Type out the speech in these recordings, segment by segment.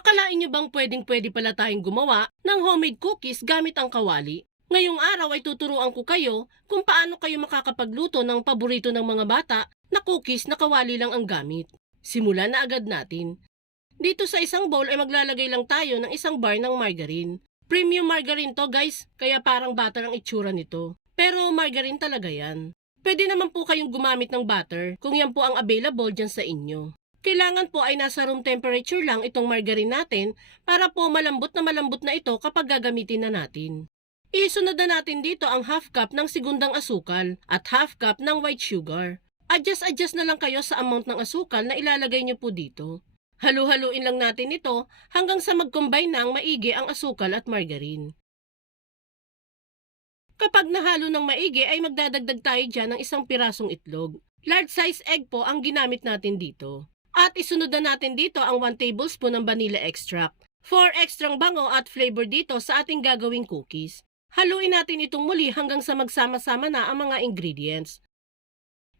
Akalain niyo bang pwedeng pwede pala tayong gumawa ng homemade cookies gamit ang kawali? Ngayong araw ay tuturuan ko kayo kung paano kayo makakapagluto ng paborito ng mga bata na cookies na kawali lang ang gamit. Simulan na agad natin. Dito sa isang bowl ay maglalagay lang tayo ng isang bar ng margarine. Premium margarine to guys, kaya parang butter ang itsura nito. Pero margarine talaga yan. Pwede naman po kayong gumamit ng butter kung yan po ang available dyan sa inyo. Kailangan po ay nasa room temperature lang itong margarine natin para po malambot na malambot na ito kapag gagamitin na natin. Isunod na natin dito ang half cup ng segundang asukal at half cup ng white sugar. Adjust-adjust na lang kayo sa amount ng asukal na ilalagay nyo po dito. Halu-haluin lang natin ito hanggang sa mag-combine ang maigi ang asukal at margarine. Kapag nahalo ng maigi ay magdadagdag tayo dyan ng isang pirasong itlog. Large size egg po ang ginamit natin dito. At isunod na natin dito ang 1 tablespoon ng vanilla extract. For extrang bango at flavor dito sa ating gagawing cookies. Haluin natin itong muli hanggang sa magsama-sama na ang mga ingredients.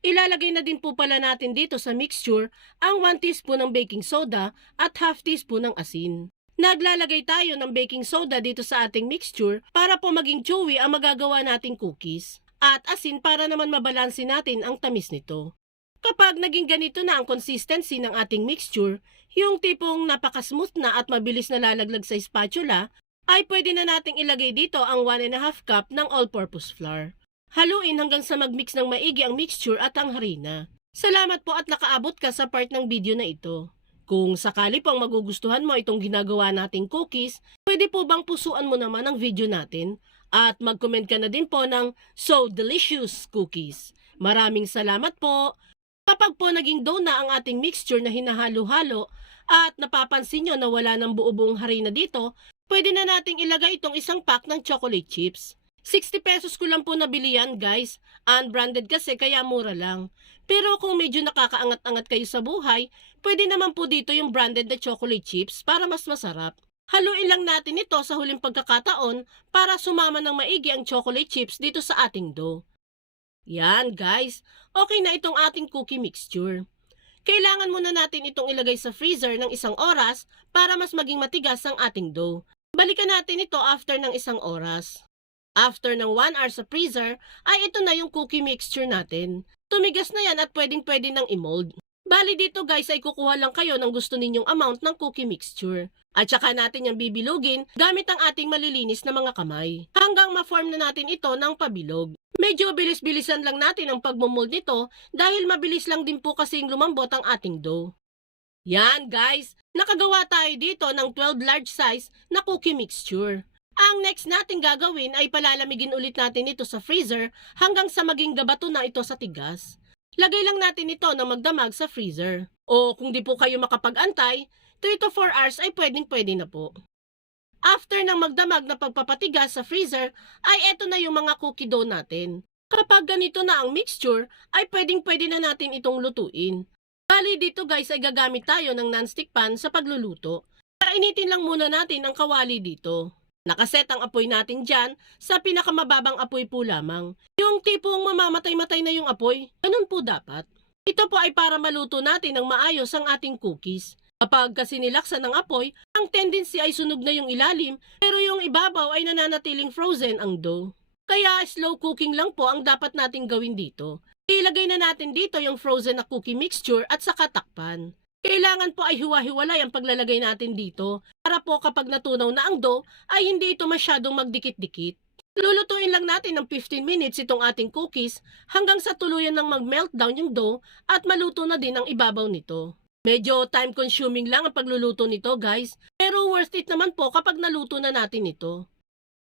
Ilalagay na din po pala natin dito sa mixture ang 1 teaspoon ng baking soda at half teaspoon ng asin. Naglalagay tayo ng baking soda dito sa ating mixture para po maging chewy ang magagawa nating cookies. At asin para naman mabalansin natin ang tamis nito. Kapag naging ganito na ang consistency ng ating mixture, yung tipong napakasmooth na at mabilis na lalaglag sa spatula, ay pwede na nating ilagay dito ang 1 and a half cup ng all-purpose flour. Haluin hanggang sa magmix ng maigi ang mixture at ang harina. Salamat po at nakaabot ka sa part ng video na ito. Kung sakali pong magugustuhan mo itong ginagawa nating cookies, pwede po bang pusuan mo naman ang video natin? At mag-comment ka na din po ng So Delicious Cookies. Maraming salamat po! Kapag po naging dough na ang ating mixture na hinahalo-halo at napapansin nyo na wala ng buo-buong harina dito, pwede na nating ilagay itong isang pack ng chocolate chips. 60 pesos ko lang po nabili yan guys. Unbranded kasi kaya mura lang. Pero kung medyo nakakaangat-angat kayo sa buhay, pwede naman po dito yung branded na chocolate chips para mas masarap. Haluin lang natin ito sa huling pagkakataon para sumama ng maigi ang chocolate chips dito sa ating dough. Yan guys, okay na itong ating cookie mixture. Kailangan muna natin itong ilagay sa freezer ng isang oras para mas maging matigas ang ating dough. Balikan natin ito after ng isang oras. After ng 1 hour sa freezer, ay ito na yung cookie mixture natin. Tumigas na yan at pwedeng pwede nang i-mold. Bali dito guys ay kukuha lang kayo ng gusto ninyong amount ng cookie mixture. At saka natin yung bibilugin gamit ang ating malilinis na mga kamay. Hanggang ma-form na natin ito ng pabilog. Medyo bilis-bilisan lang natin ang pagmumold nito dahil mabilis lang din po kasing lumambot ang ating dough. Yan guys, nakagawa tayo dito ng 12 large size na cookie mixture. Ang next natin gagawin ay palalamigin ulit natin ito sa freezer hanggang sa maging gabato na ito sa tigas. Lagay lang natin ito na magdamag sa freezer. O kung di po kayo makapag-antay, 3 to 4 hours ay pwedeng pwede na po. After ng magdamag na pagpapatigas sa freezer, ay eto na yung mga cookie dough natin. Kapag ganito na ang mixture, ay pwedeng pwede na natin itong lutuin. Bali dito guys ay gagamit tayo ng non-stick pan sa pagluluto. Kainitin lang muna natin ang kawali dito. Nakaset ang apoy natin dyan sa pinakamababang apoy po lamang. Yung tipong mamamatay-matay na yung apoy, ganun po dapat. Ito po ay para maluto natin ng maayos ang ating cookies. Kapag kasi nilaksan ng apoy, ang tendency ay sunog na yung ilalim, pero yung ibabaw ay nananatiling frozen ang dough. Kaya slow cooking lang po ang dapat nating gawin dito. Ilagay na natin dito yung frozen na cookie mixture at saka takpan. Kailangan po ay hiwa-hiwalay ang paglalagay natin dito para po kapag natunaw na ang dough ay hindi ito masyadong magdikit-dikit. Lulutuin lang natin ng 15 minutes itong ating cookies hanggang sa tuluyan ng mag-meltdown yung dough at maluto na din ang ibabaw nito. Medyo time consuming lang ang pagluluto nito guys, pero worth it naman po kapag naluto na natin ito.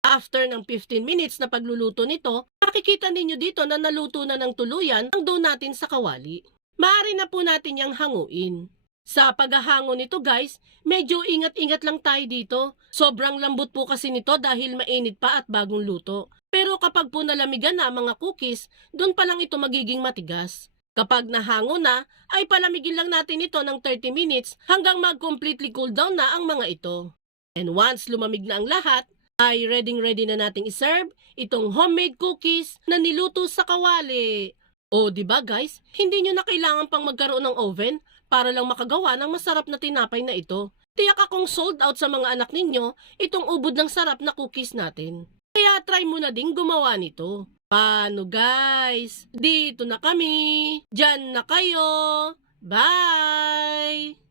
After ng 15 minutes na pagluluto nito, makikita ninyo dito na naluto na ng tuluyan ang dough natin sa kawali. Maaari na po natin yang hanguin. Sa paghahango nito guys, medyo ingat-ingat lang tayo dito. Sobrang lambot po kasi nito dahil mainit pa at bagong luto. Pero kapag po nalamigan na ang mga cookies, doon pa lang ito magiging matigas. Kapag nahango na, ay palamigin lang natin ito ng 30 minutes hanggang mag-completely cool down na ang mga ito. And once lumamig na ang lahat, ay ready-ready na nating iserve itong homemade cookies na niluto sa kawali. O, di ba guys? Hindi nyo na kailangan pang magkaroon ng oven para lang makagawa ng masarap na tinapay na ito. Tiyak akong sold out sa mga anak ninyo itong ubod ng sarap na cookies natin. Kaya try mo na ding gumawa nito. Paano guys? Dito na kami. Diyan na kayo. Bye!